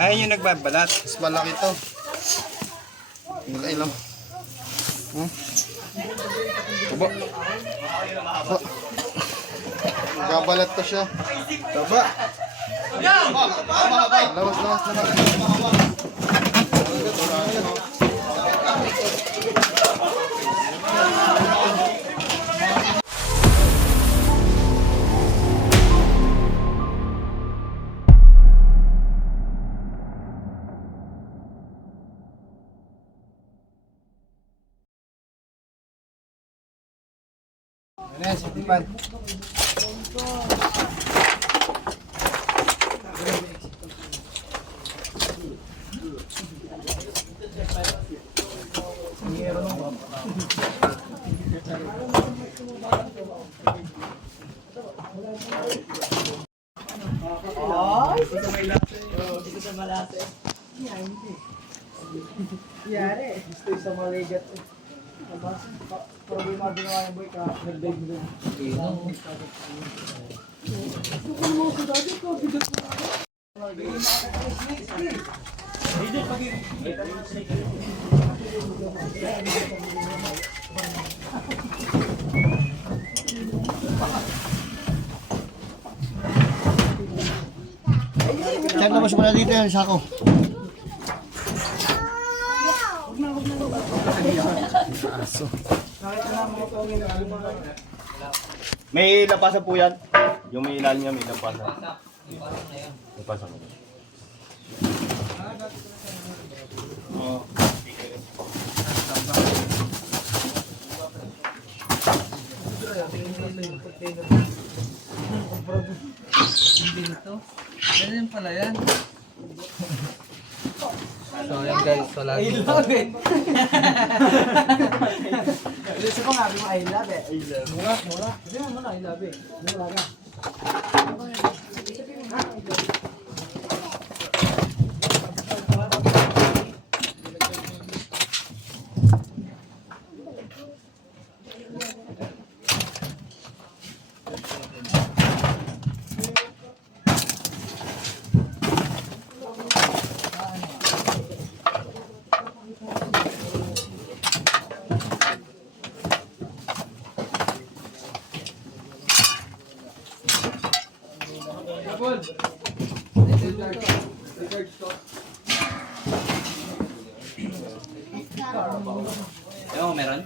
Ayun yung nagbabalat. Mas malaki to. Ilay lang. Taba. Nagbabalat pa siya. Taba. Lawas. Ano yan, 65. Yari, gusto sa maligat. Problema din naman yung boy ka, nag-dive mo doon. Check na mas muna dito yan, sako. May lapasan po yan. Yung may ilalim niya, may lapasan. Lapasan mo. Oh. Dito. Ganyan pala yan. So yan guys, so lagi. I love it. Gusto ko nga mo I love it. Mura. Hindi mo na I love it. Mura ka. Ewan, meron?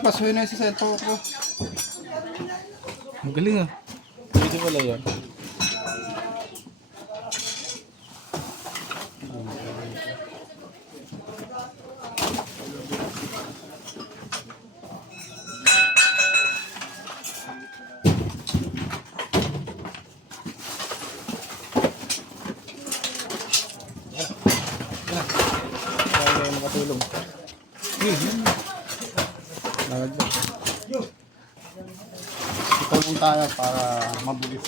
Pasuhin na yung sisento ko. Magaling ah. Pwede pala yan. Kaya makatulong. Nalagdag. Ito mong tayo para mabulis.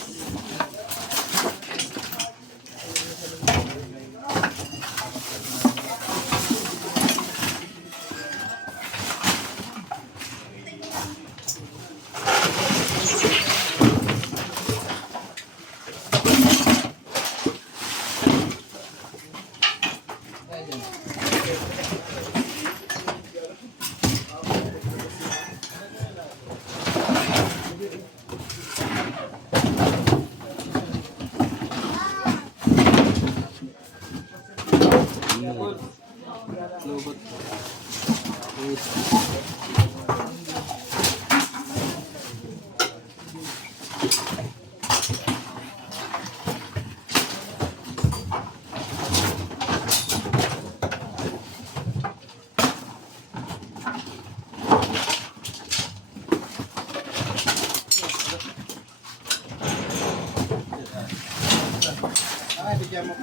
Ay, bigyan mo.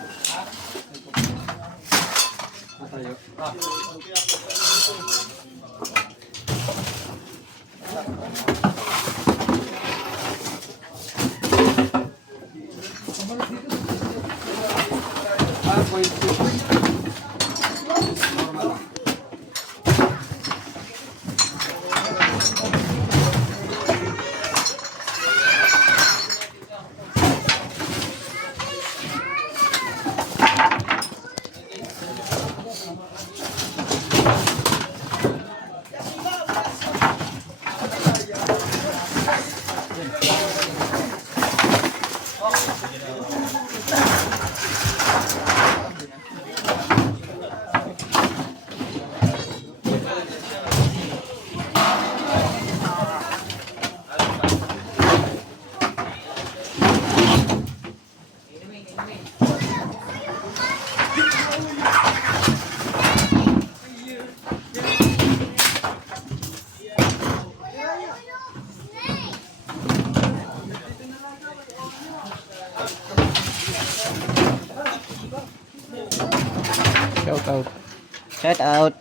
Shout out. Shout out.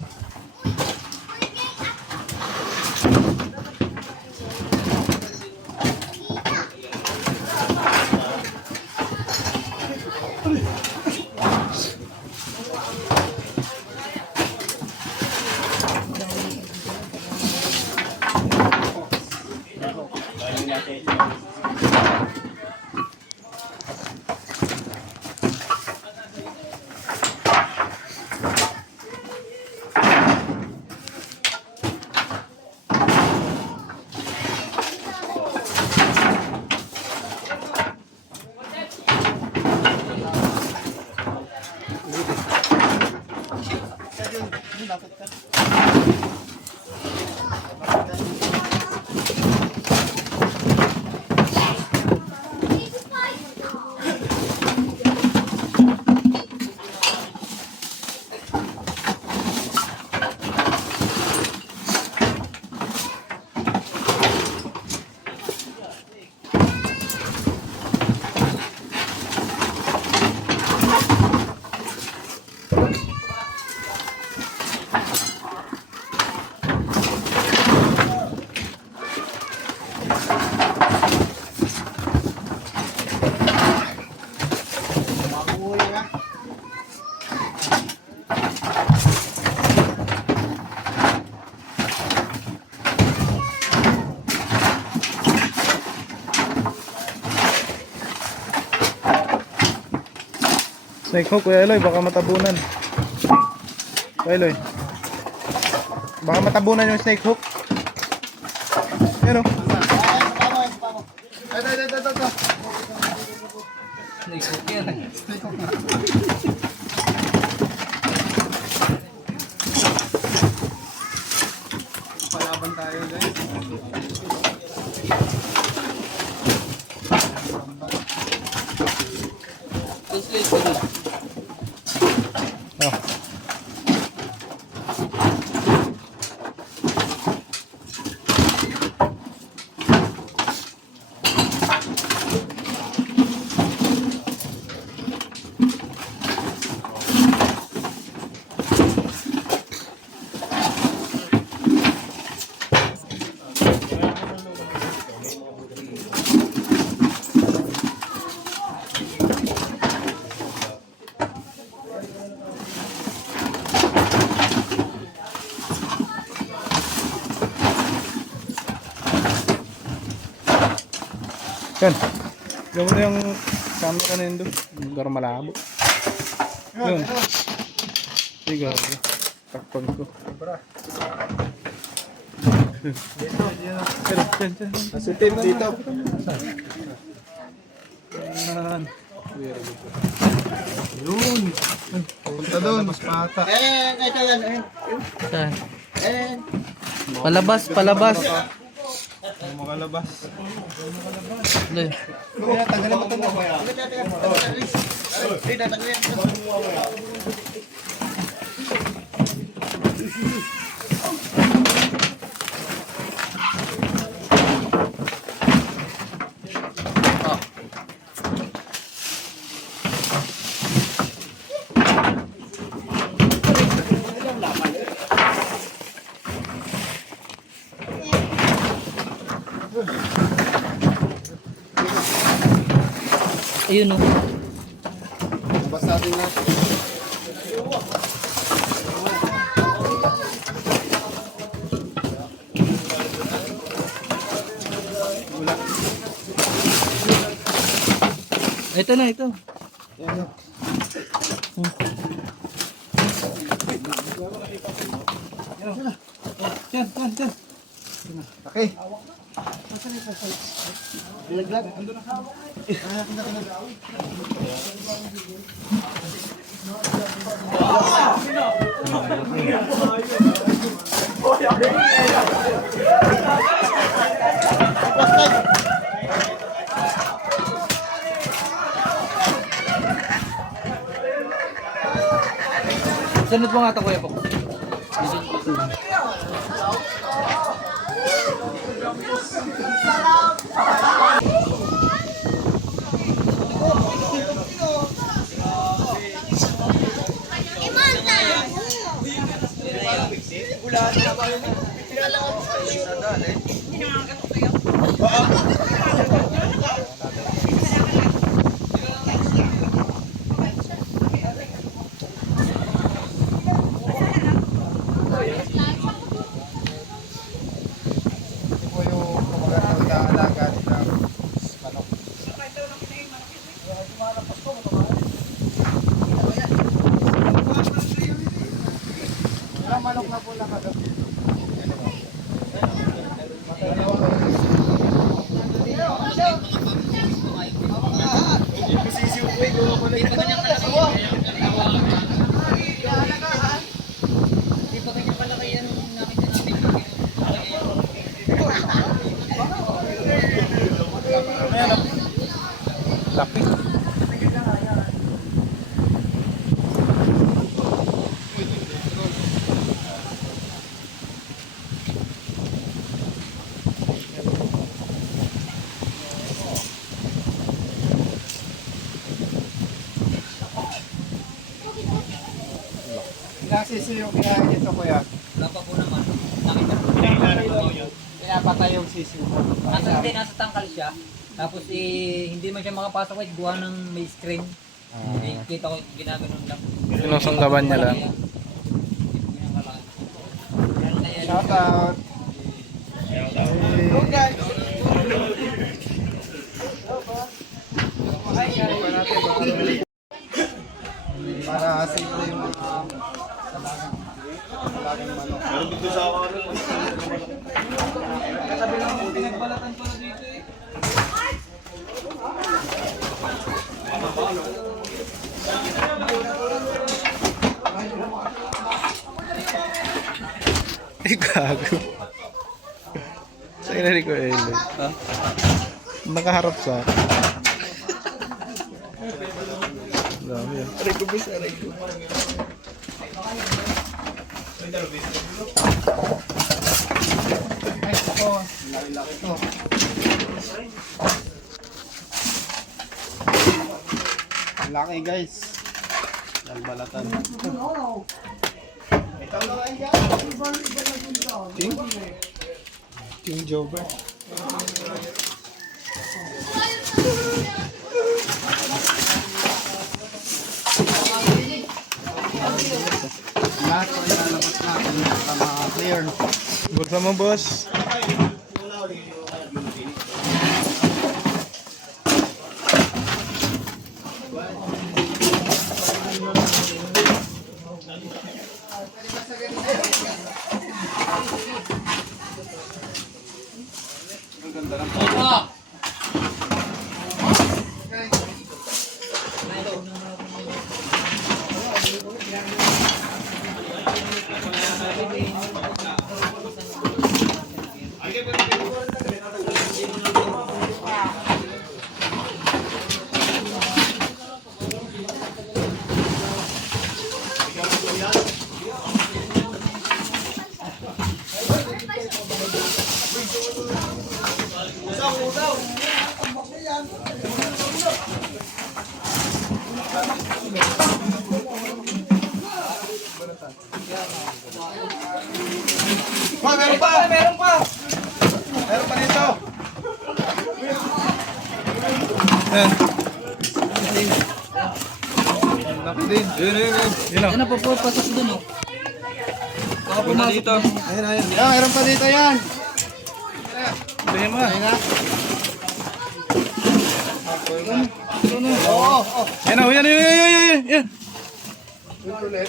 Snake hook, Kuya Eloy, baka matabunan. Kuya Eloy, baka matabunan yung snake hook. Yan o. Ito. Snake hook yan. Palaban tayo guys. Oh. Yan. Gawin mo yung camera na yun doon. Lugar malabo. Yun. Sige. Takpan ko. Yan. Positive dito. Yan. Yun. Punta doon. Mas pata. Ito yan. Saan? Palabas, palabas. Makalabas. Loy. Kaya tanggalin mo ito mo. Ayun oh. Basta natin na. Ito na, ito. Okay. Sunod mo nga ito, Kuya Pok. Ito po yung kumagandang alaga ng manok. Ilang manok na po nakagabi? Laki. Nasisi yung kinain ito kuya. Lapa po naman. Nakita ko. Pinapatay yung sisi. Nasa tangkal siya. Tapos hindi man siya makapasok kahit gawa ng may screen. Kita ko ginaganon lang. Sinusunggaban niya lang. Shout out. Para simple yung talagang manok. Meron dito sa ako. Ay, gago. Sa'yo na ko Elo. Ha? Nakaharap sa akin. Dami yan. Aray ko, bis, aray ko. Ay, ito. Laki-laki ito. Ang laki guys. Nalbalatan. King? King Jover. Lahat ko ilalabas natin para clear. Bulsa mo, boss. Ma, meron pa! Meron pa! Meron pa dito! Ayan. Laki din. Yun o. Yan na po po, pasok dun oh. Baka pumasok dito. Ayun. Yan, meron pa dito yan. Tingin mo na. Ayun na. Oo. Yan o, yan. Ulit.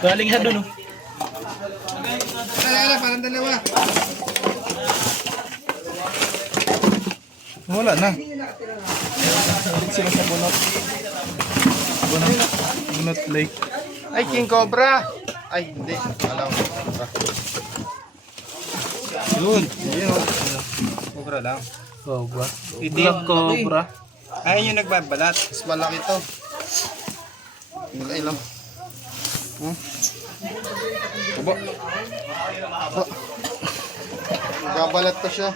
Galing siya dun o. Ayun, parang dalawa. Wala na. Balik sila sa bunot. Bunot lake. Ay, King Cobra. Ay, hindi. Alam ko. Yun. Yun o. Cobra lang. Cobra. Black cobra. Ayun yung nagbabalat. Mas malaki to. Hindi lang. Aba. Aba. Nagbabalat pa siya.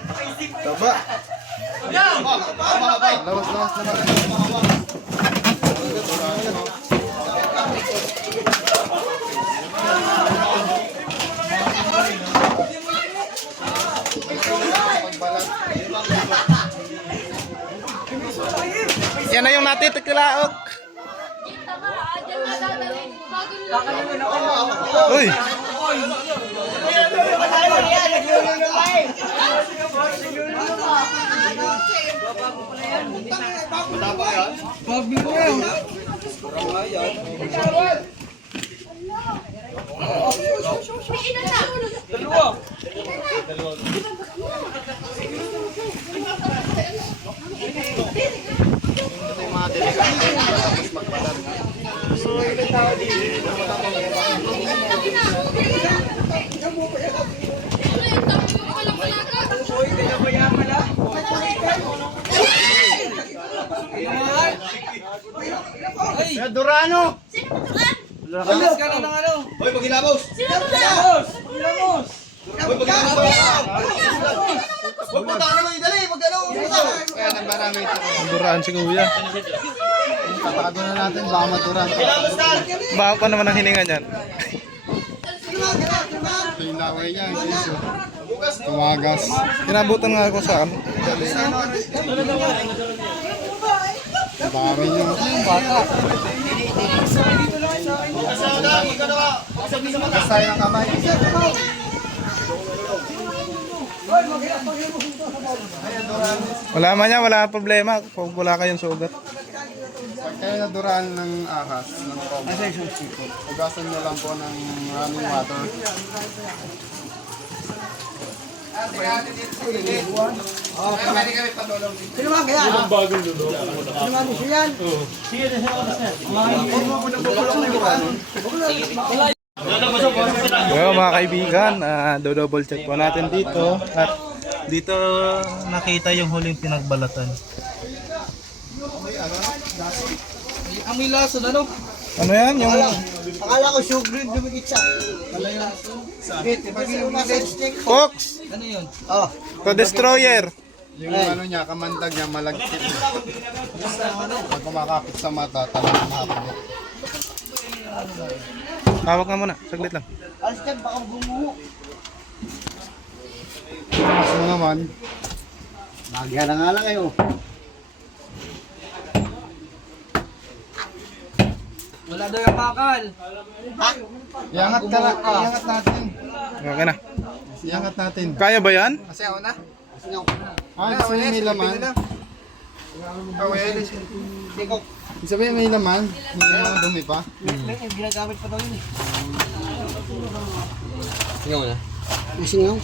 Taba. Lawas. Yan na yung natitiklaok. Uy! Durano! Alis ka na ng ano? Hoy, pagilabos! Hilamos! Hoy, pagilabos! Huwag mo tayo naman idali! Mag-ano! Kaya nang marami ito. Duraan si kuya. Tatakago na natin, baka maduraan. Baka pa naman ang hininga niyan. Ito yung laway niya, guys. Tumagas. Kinabutan nga ako sa ano. Dami niya. Basta yung kamay. Wala man yan, wala problema. Kung wala kayong sugat. Pag kayo naduraan ng ahas, ng cobra, ugasan nyo lang po ng maraming water. Sino ba kaya? Sino ba gusto yan? Well, mga kaibigan, do-double check po natin dito. At dito nakita yung huling pinagbalatan. Amoy lason, ano? Ano yan? Yung Akala ko show green dumikit siya. Fox! Ano yun? To Destroyer! Yung ano niya, kamandag niya, malagkit. Pag kumakapit sa mata, talagang hapon. Hawak nga muna, saglit lang. Alis ka, baka bumuho. Mas mo naman, Bagya na nga lang kayo. Wala daw yung bakal. iangat ka na, iangat natin. Okay na. Iangat natin. Kaya ba yan? Kasi ako na. Gusto niyo may laman? Ibig sabihin may laman, hindi naman dumi pa. Ginagamit pa daw yun eh. Singaw na? Singaw?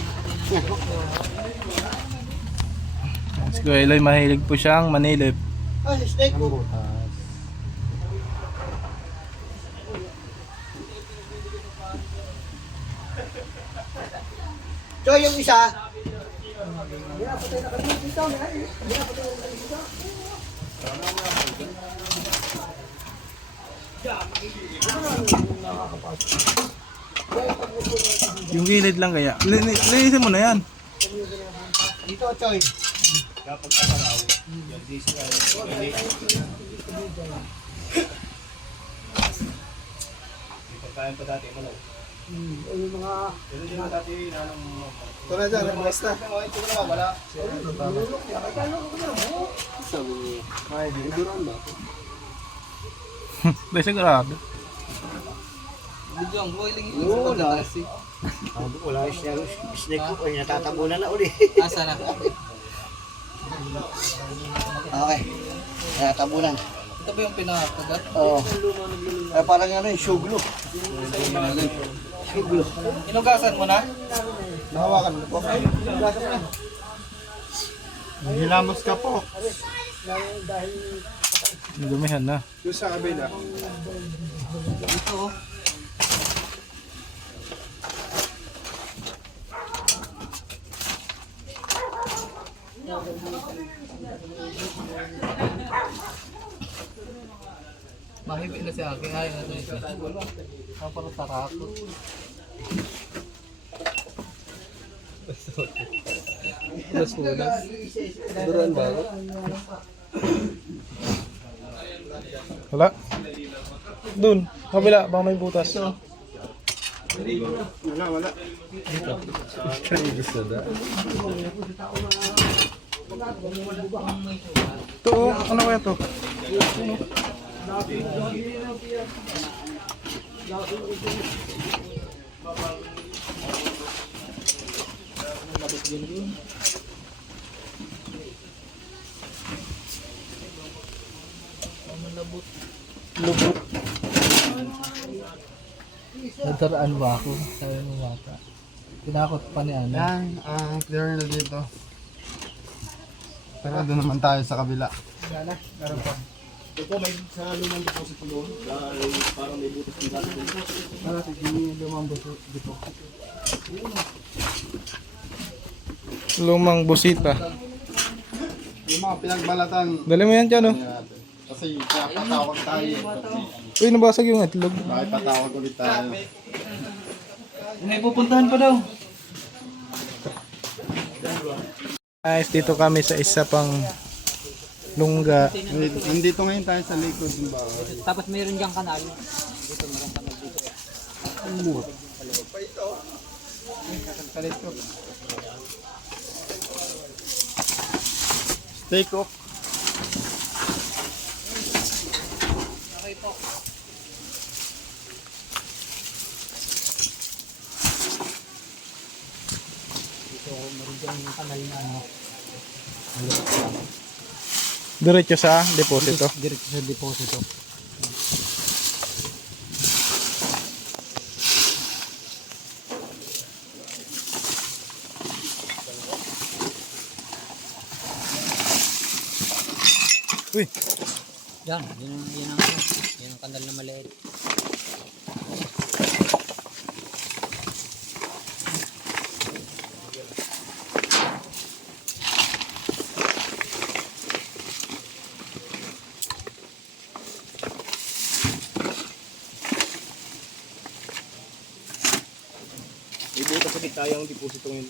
Si Kuya Eloy, mahilig po siyang manilip. Ah, steak po. So yung isa, Yung gilid lang kaya. Linisin mo na yan. dito Choy. Kain pa dati, malaw. Yung mga... Pero di ba dati, nanong... Ito na dyan, basta. Ito na wala. Ay, di duran ba? Di sigurado. Video ang boiling yun. Oo, wala. Wala siya. Snake ko, ay natatabunan na uli. Asa na? Okay. Tabunan. Ito ba yung pinakagat? Oo. Parang ano yung suglo. Suglo. Inugasan mo na? Nahawakan mo po. Hilamos ka po. Dumihan na. Doon sa kabila. Ito oh. Mahigit na si Aki. Ay, ano ito? Ang parang tarakot. Mas punas. Duran ba? Wala. Dun, kabila, baka may butas. Wala, wala. Ito, oh, ano kaya to? Lubot. Nadaraan ba ako? Sabi mo bata. Tinakot pa ni Ana. Yan, clear na dito. Pero doon naman tayo sa kabila. Ito, may sa lumang deposit ko doon. Dahil parang may butas ng gato dito. Lumang busita. Yung mga pinagbalatan. Dali mo yan dyan, oh. natin. Kasi kaya patawag tayo. Uy, nabasag yung itlog. Bakit patawag ulit tayo? May pupuntahan pa daw. Guys, dito kami sa isa pang lungga. Nandito ngayon tayo sa likod ng bahay. Tapos mayroon diyang kanal. Dito meron kanal dito. Steak cook. Dito meron diyang kanal na ano. Diretso sa deposito. Diretso sa deposito. Uy, Yan, yan ang ano. Yan ang kanal na maliit. May butas sa kita yung deposito yun.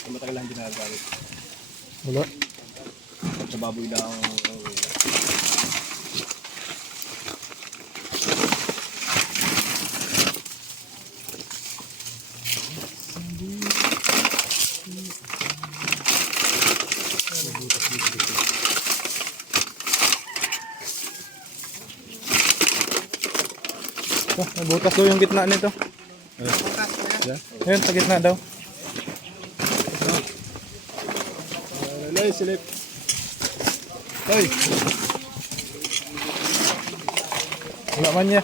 Sa matagal lang ginagamit. wala. Sa baboy lang. Oh, may butas daw yung gitna nito. Ayun, sa gitna daw. Alay, silip. Hoy! Wala man niya.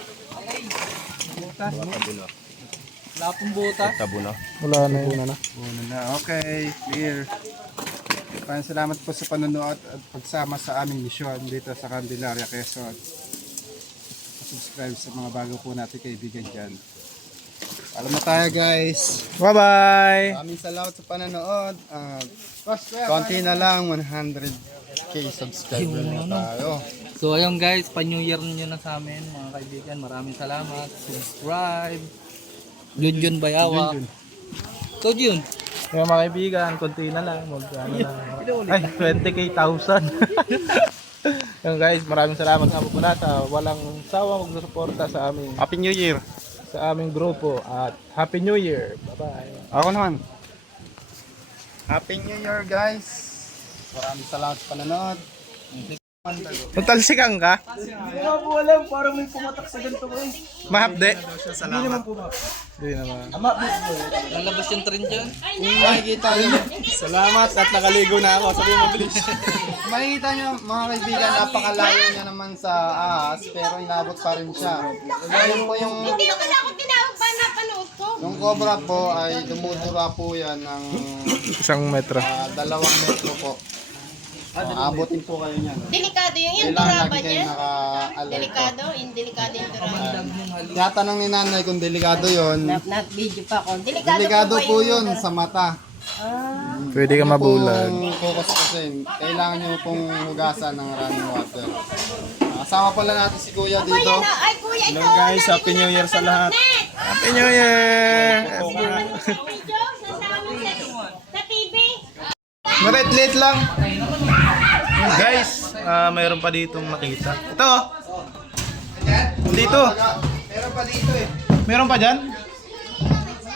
Wala pong butas. Tabo na. Wala na yun. Una na. Okay, clear. Maraming salamat po sa panonood at pagsama sa aming misyon dito sa Candelaria, Quezon. Subscribe sa mga bago po natin kaibigan dyan. Alam na tayo guys. Bye-bye! Maraming salamat sa panonood. Konti na lang, 100k subscriber na tayo. So ayun guys, pa-New Year niyo na sa amin mga kaibigan. Maraming salamat. Subscribe. Junjun Bayawa. So yun. Kaya mga kaibigan, konti na lang. Ay, 20k 1,000. Yung guys, maraming salamat nga po pala sa walang sawang magsusuporta sa aming Happy New Year. sa aming grupo at Happy New Year. Bye-bye. Ako naman. Happy New Year guys. Maraming salamat sa panonood. Talsikan ka? Hindi nga po alam, parang may pumatak sa ganito ko eh. Mahapde? Hindi naman pumatak. Hindi naman. Ama, po. Lalabas yung trend dyan. Makikita nyo. Salamat at nakaligo na ako. Sabi mo bilis. Makikita nyo mga kaibigan, napakalayo niya naman sa ahas pero inabot pa rin siya. Ayun po yung Hindi ko na ako tinawag ba napanood ko? yung cobra po ay dumudura po yan ng 1 metro. 2 metro po. Abutin po kayo niyan. Delikado yung Kailangan dura ba lagi kayo niya? naka-alert. Delikado? Yung delikado yung dura. Tinatanong ni nanay kung delikado yon. Na-video pa ako. Delikado, Delikado po yung yun dura? sa mata. Pwede ka mabulag. Kung kukuskasin, kailangan nyo pong hugasan ng running water. Kasama pala natin si Kuya Kuya dito. na, ay kuya ito. Hello guys, Happy New Year sa lahat. Happy New Year! Video, nasama sa TV. Malit-lit lang. Guys, mayroon pa ditong makita. Ito oh. Dito. Meron pa dito eh. Meron pa dyan?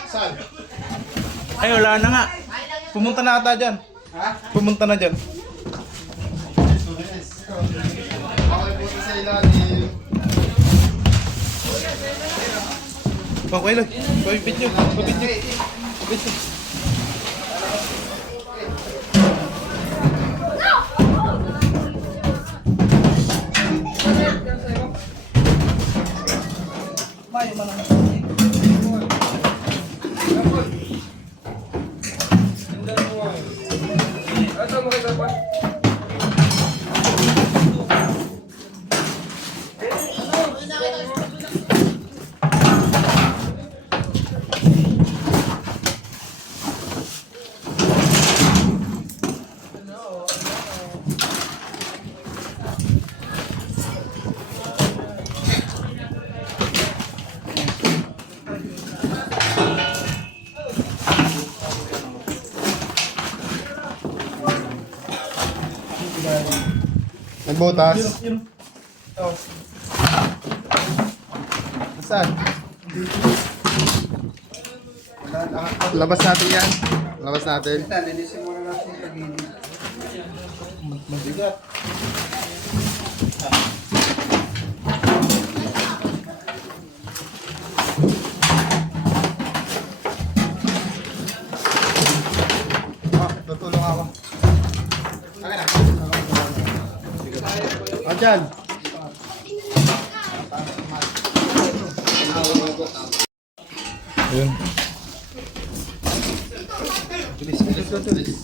Saan? Ay, wala na nga. Pumunta na ata dyan. Ha? Pumunta na dyan. Okay po sa ilalim. Okay lang. Pabit nyo. Pabit nyo. Pabit nyo. Nagbutas? Saan? Labas natin yan. Labas natin. Tutulong ako. Dyan. Yun. Bilis, bilis, bilis.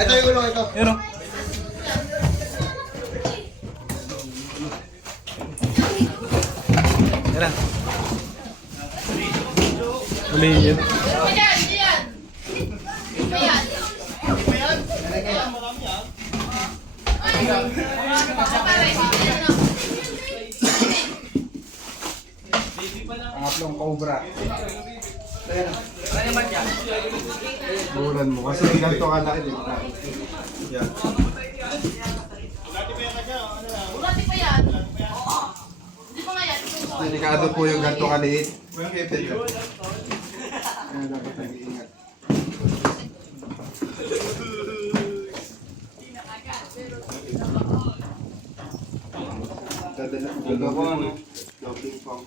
Ito yung gulong ito. Yun o. Yan na. Uli yun. Pangatlong cobra. Bulan mo kasi ganito ka laki din. Yan. Delikado po yung ganito kaliit. Kaya dapat nag-iingat. Dadala ko ano? Doubling pump.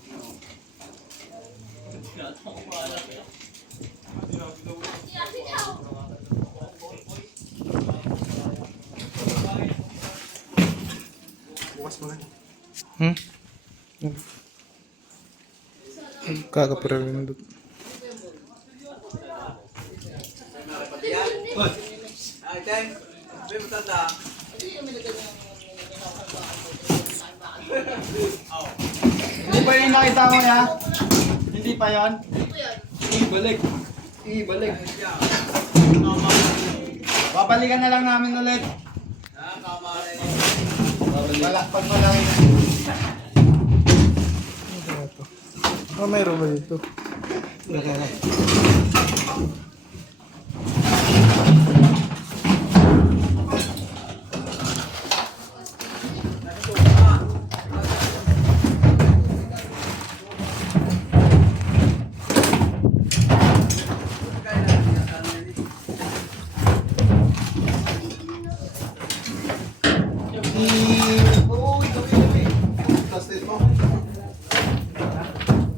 Bukas mo na. Hmm? Kakapira rin doon. Hindi pa yung nakita mo ya? Hindi pa yon? Ibalik. Ibalik. Babalikan na lang namin ulit. Pag malaki. Ah, mayroon ba dito?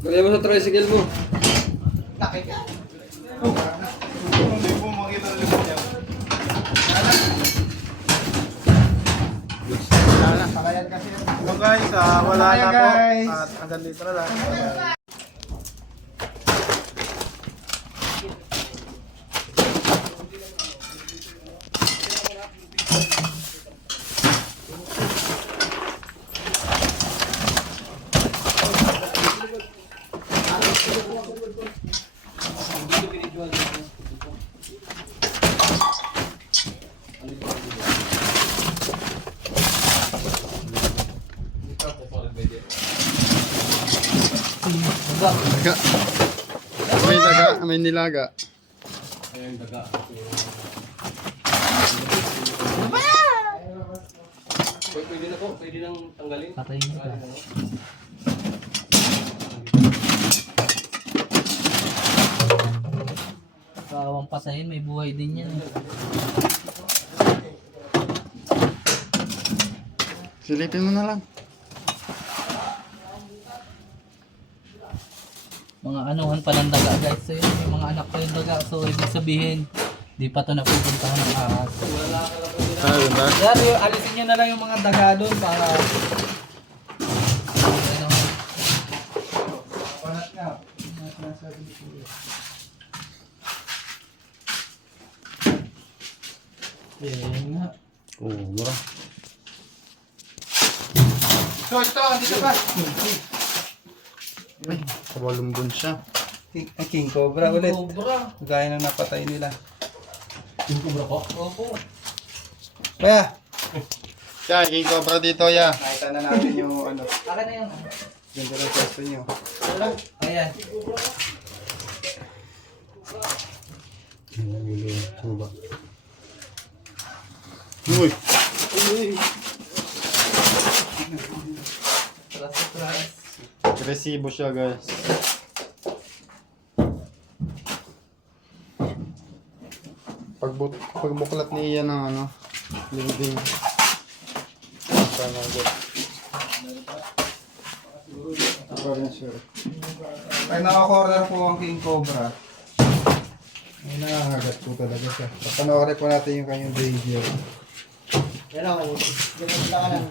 Lagay mo sa tricycle mo. Hindi po makita ulit niya. Pakayan kasi. So guys, wala Bye, na po. guys. At hanggang dito na lang. May daga, may nilaga. Patay niyo ka. Kawang patayin, may buhay din yan. Silipin mo na lang. Mga anuhan pa ng daga guys. So yun, may mga anak pa yung daga. So ibig sabihin, di pa ito napupuntahan ng ahas. Ayun ba? Yan, alisin nyo na lang yung mga daga doon para... Yan nga. Oo, mura. So ito, dito ba? Ay, kawalumbon siya. King Cobra ulit. Cobra. Gaya ng napatay nila. Yung cobra po? Opo. Kaya, Kaya, King Cobra dito, ya. nakita na namin yung ano. Akin na yun. Yung dala pwesto nyo. Ayan. Uy! Surprise. Resibo siya, guys. Pagbuklat ni Ian ng ano, lingding. Sana agad. Ito rin siya. Pag naka-corner po ang King Cobra, ay nangangagat po talaga siya. Papanoorin po natin yung kanyang video. Yan ako, ganun lang ka lang.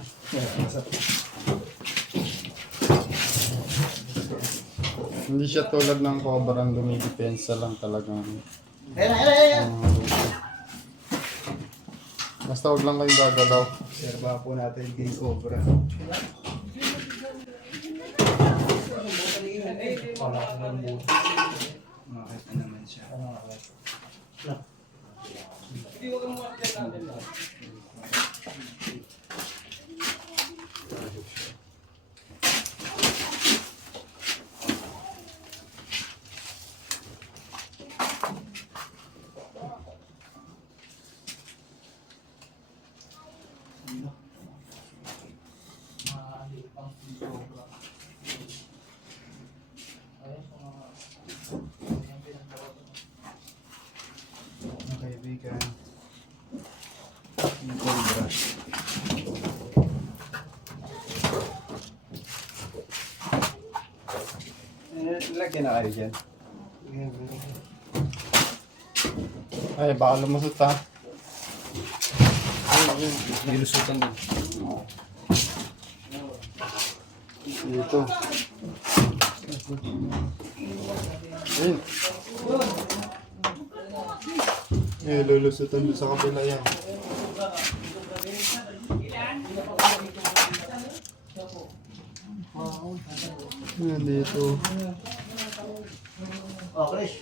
Hindi siya tulad ng cobra ang dumidepensa lang talagang. Ayan. Basta huwag lang kayong gagalaw. Obserbahan po natin yung King Cobra. Makita naman siya. Mga kaibigan, King Cobra. Lagyan na kayo dyan. Ay, baka lumusot ha. Nilusutan din. Dito. Ayun. Lulusutan doon sa kabila yan. Yan dito. Oh, Chris.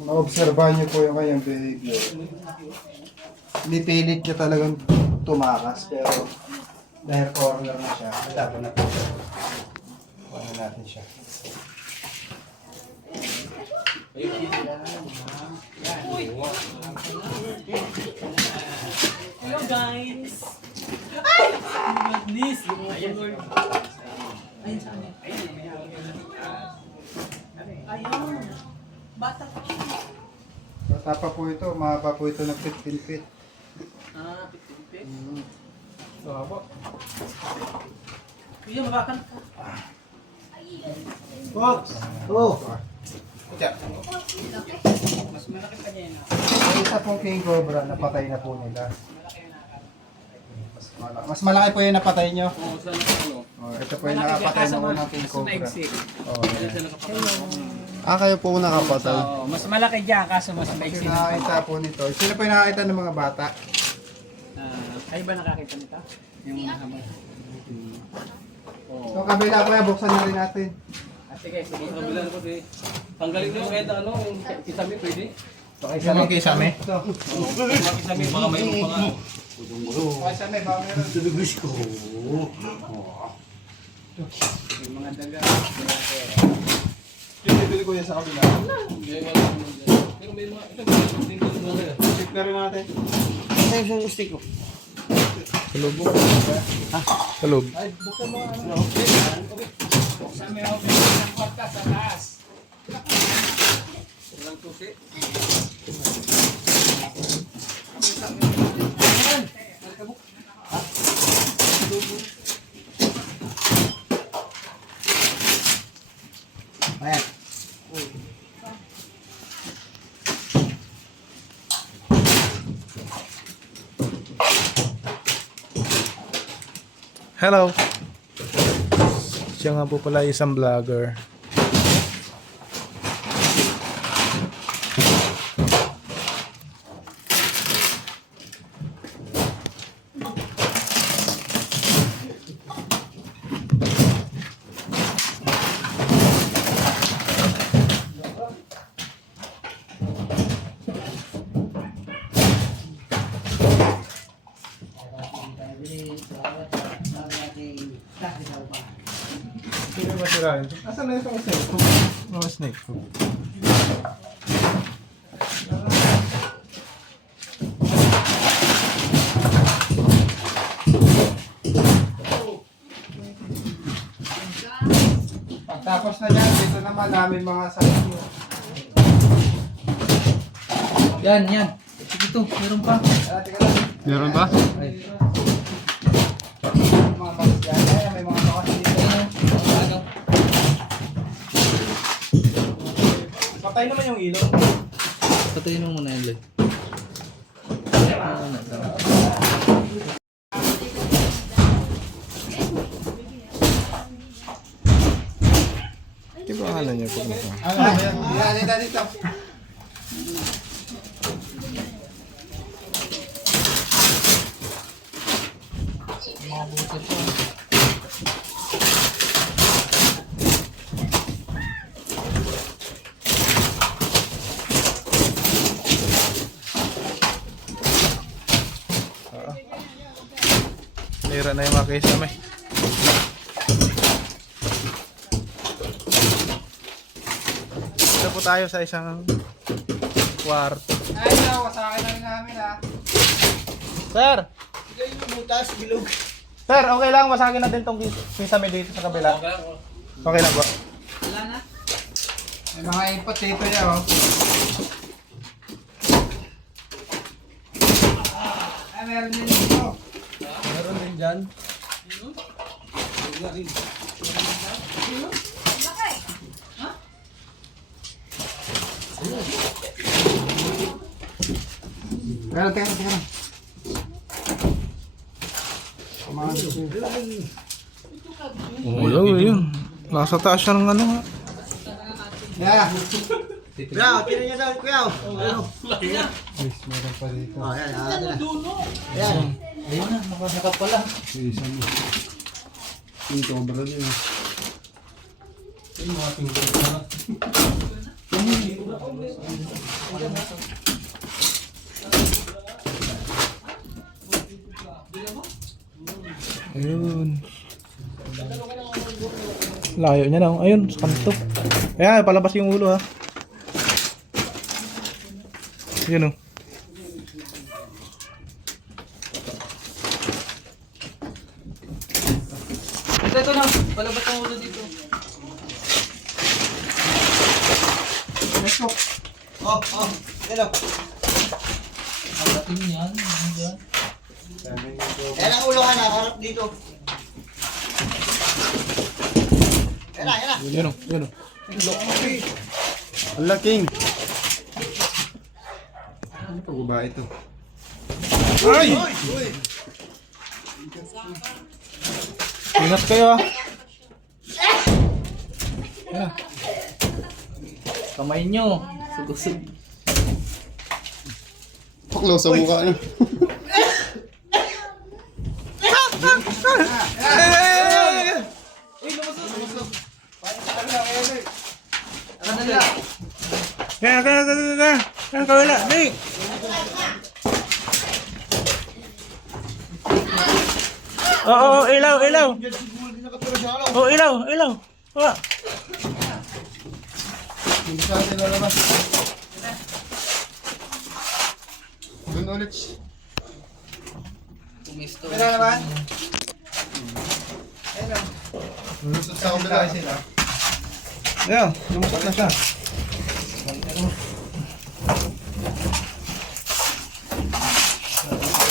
Maobserbahan niyo po yung kanyang behavior. Pinipilit niya talagang tumakas pero dahil corner na siya, dapat na po siya. Ano natin siya. Hello guys! Goodness! Ayun sa amin. Ayun. Bata pa. Bata pa po ito, mahaba po ito ng 15 feet. Ah, 15 feet. So, abo. Kuya, mabakan ka. Fox! Oh! Mas malaki pa niya yun. Yung isa pong king cobra, napatay na po nila. Mas malaki po yung napatay nyo. Oo, sa ano. Oh, ito po yung nakapatay na unang king cobra. Oh, Kaya sa nakapagod. kayo po nakapatay. Oo, mas malaki dyan kaso mas Ito maiksi yung na. nakakita po nito. Sino po yung nakakita ng mga bata? Kayo ba nakakita nito? Yung habang. So kabila po yan, buksan na rin natin. Sige, sige. Kabila na po di. Tanggalin nyo kahit ano, yung kisame pwede. Yung kisame? Mga kisame, baka mayroon pa nga. Kisame, baka meron. Yung mga daga. Bibili ko yan sa kabila. Hindi, wala naman dyan. Pero may mga, ito, may mga. Check na rin natin. Ano yung stick ko? Kalog. Ay, buksan mo ano. Buksan mo yung ng kwarta sa taas. Walang tusi. Ayan. Hello. Siya nga po pala isang vlogger. Sino ba sirain? Asan na yung snake hook? Mga snake hook. Pagtapos na yan, dito naman namin mga sayo. Yan, yan. Sige to, meron pa. Meron ba? Mga bakas dyan. Ayan, may mga bakas dito. Ano? Patay naman yung ilaw. Patayin mo muna yun, Lloyd. Di ba akala niya po nasa? Ano, yan, dito, dito. Mga buset ko. Nira na yung mga kisame. Dito po tayo sa isang kwarto. Ay, no, sa akin na rin namin ha. Sir! Butas, bilog. Sir, okay lang. Masagin natin tong kisame dito sa kabila. Okay lang ba? May mga input dito yan, oh. Ay, meron din dito. Meron din dyan. Teka lang. Kumain dito. Oh, yun. Nasa taas siya ng ano nga. Yeah. Kuya, tira niya daw, kuya. Ano? Yes, meron pa dito. Oh, ayan, ayan. Ayun na, nakasakap pala. Isa mo. Yung cobra din. Ayun. Layo niya na. Ayun, sa kanto. Ayan, palabas yung ulo ha. Yun oh. Ito na, palabas ang ulo dito. Oh, hello. Ang dating yan, ano dyan? Ayan ang ulo ka na, harap dito. Ayan na. Yun oh, yun oh. Ang laking. Ano pa ba ito? Ay! Ingat kayo ah. Ayan. Kamay nyo, sugusog. Paklo sa mukha niya. Kaya kawala, di. Oo, ilaw. Oo, ilaw. Wala. Hindi sa atin lalabas. Doon ulit. Tumisto. Kaya naman. Lulusot sa kabila sila. Ayan, lumusot na siya.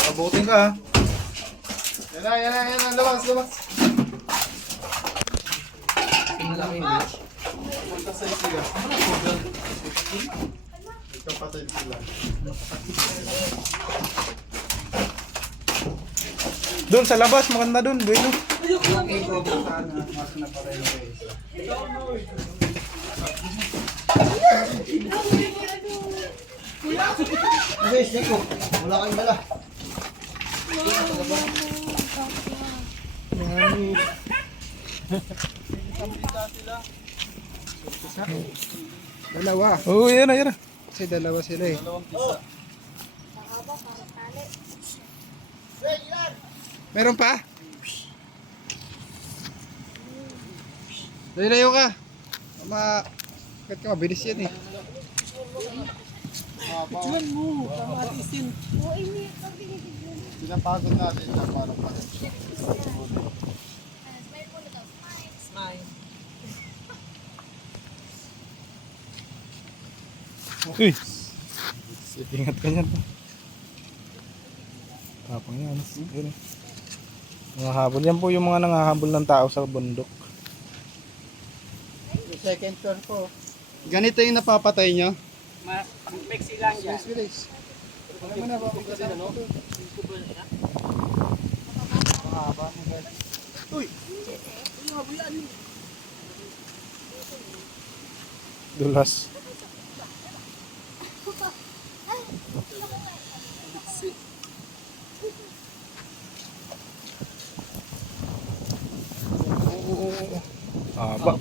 Abutin ka ha. Yan na. Labas. Magkasay sila. Magkapatay sila. Doon sa labas, maganda doon. Bueno. Ang cobra sana. Mas na pala yung isa. Okay, snake ko. Wala kang dala. Dalawa. Oo, yan na. Kasi dalawa sila eh. Meron pa? Layo ka. Bakit ka mabilis yan eh. Pinapagod natin siya para pa. Uy. Ingat ka niyan. Tapang yan. Yun. Mga habol. Yan po yung mga nangahabol ng tao sa bundok. Second turn po. Ganito yung napapatay nyo? Mexi lang dyan. Bilis. Ano mo na papagkasin ano? Mahaba mo guys. Dulas. Haba.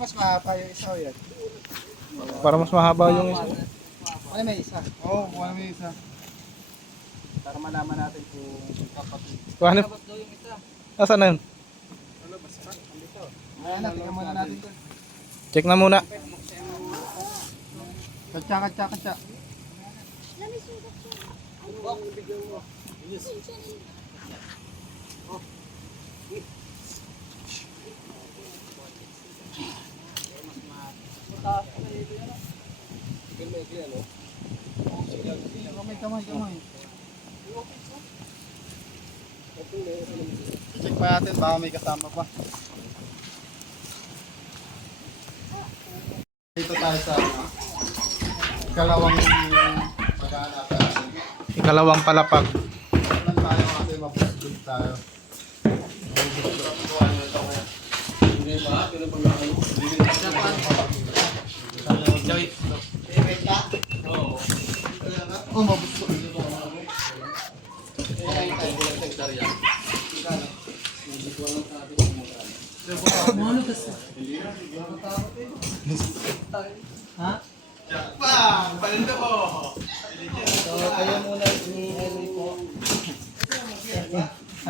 Mas mahaba yung isa o yan. Para mas mahaba yung isa. Ano may isa? Oo, ano may isa. Para malaman natin kung kapatid. Ano? Nasaan na yun? Ayan na, tingnan muna natin doon. Check na muna. Katsa. Check pa natin, baka may kasama pa. Dito tayo sa ikalawang paghahanap natin. Ikalawang palapag. Ilan tayo kasi mapusod tayo.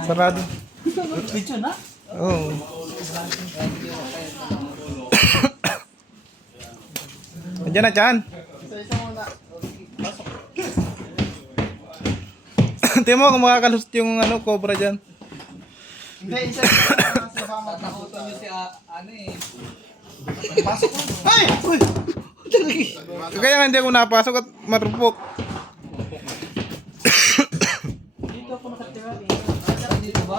Sarado. Video na? Oo. Andiyan na, Chan. Tingnan mo kung makakalusot yung ano, cobra dyan. Hindi, isa sa baka Takutan nyo si ano eh. Kaya nga hindi ako napasok at marupok. Dito ako nakatira eh. Dito ba?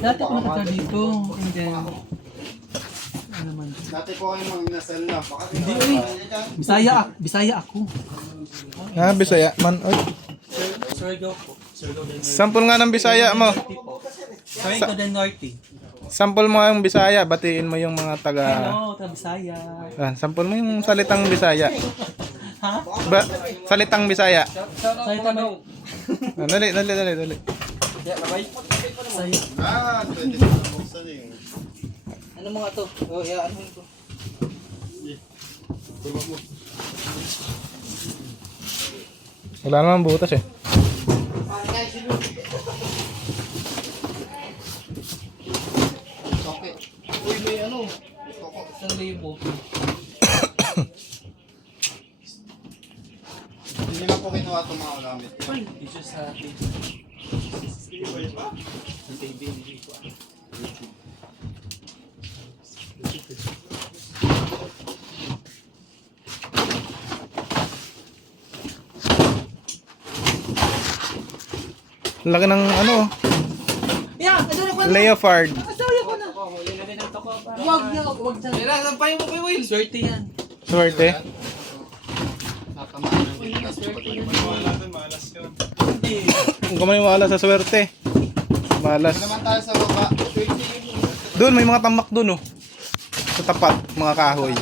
Dati ako nakatira dito. And then, ano naman. Dati po kayo mga nasal na. Baka Hindi Bisaya ako. Ha, Bisaya man. Oy. Surigao po. Surigao del Norte. Sample nga ng Bisaya mo. Surigao del Norte. Sample mo yung Bisaya, batiin mo yung mga taga... Hello, taga Bisaya. Sample mo yung salitang Bisaya. Ha? Salitang Bisaya. Salita mo. Dali. Bisaya. pwede na buksan eh. Ano mga to? Oh, yeah, ano ito? Wala naman butas eh. Okay. Uy, may ano. Isang libo. Hindi lang po kinuha itong mga gamit. It's just happy. Laki ng ano, Yeah, ano na ko? leopard. Asawa ko na. Wag na, wag na. Kaya, sampay mo kay Will. Swerte yan. Swerte. Tatamaan ng bigas. Kung ka maniwala sa swerte. Malas. Naman tayo sa baba. Doon, may mga tamak doon oh. Sa tapat, mga kahoy.